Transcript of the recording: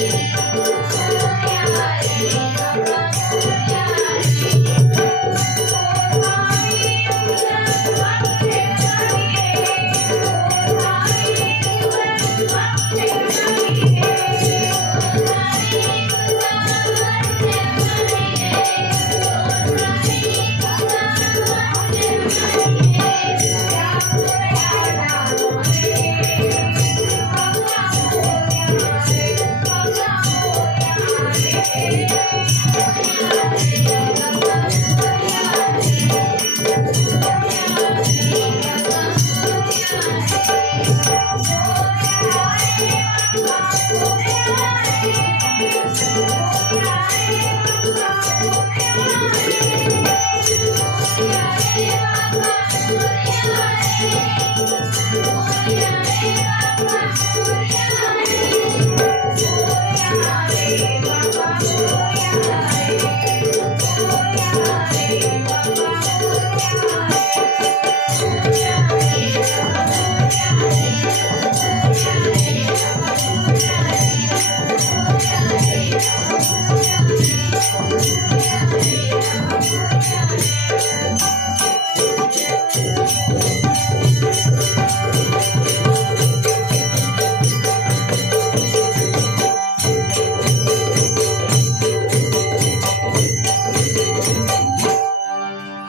Thank you.